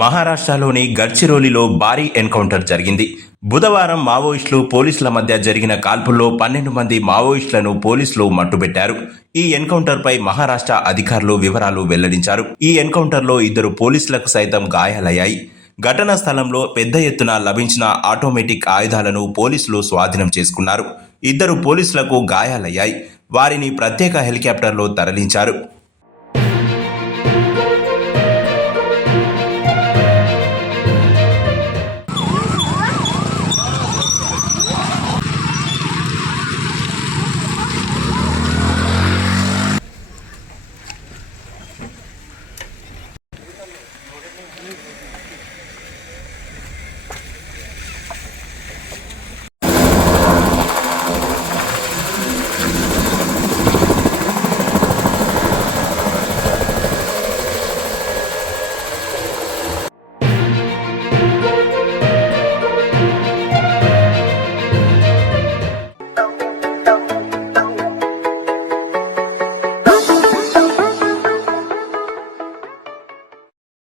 మహారాష్ట్రలోని గడ్చిరోలిలో భారీ ఎన్కౌంటర్ జరిగింది. బుధవారం మావోయిస్టులు పోలీసుల మధ్య జరిగిన కాల్పుల్లో 12 మంది మావోయిస్టులను పోలీసులు మట్టుబెట్టారు. ఈ ఎన్కౌంటర్పై మహారాష్ట్ర అధికారులు వివరాలు వెల్లడించారు. ఈ ఎన్కౌంటర్లో 2 పోలీసులకు సైతం గాయాలయ్యాయి. ఘటనా స్థలంలో పెద్ద ఎత్తున లభించిన ఆటోమేటిక్ ఆయుధాలను పోలీసులు స్వాధీనం చేసుకున్నారు. 2 పోలీసులకు గాయాలయ్యాయి. వారిని ప్రత్యేక హెలికాప్టర్లో తరలించారు.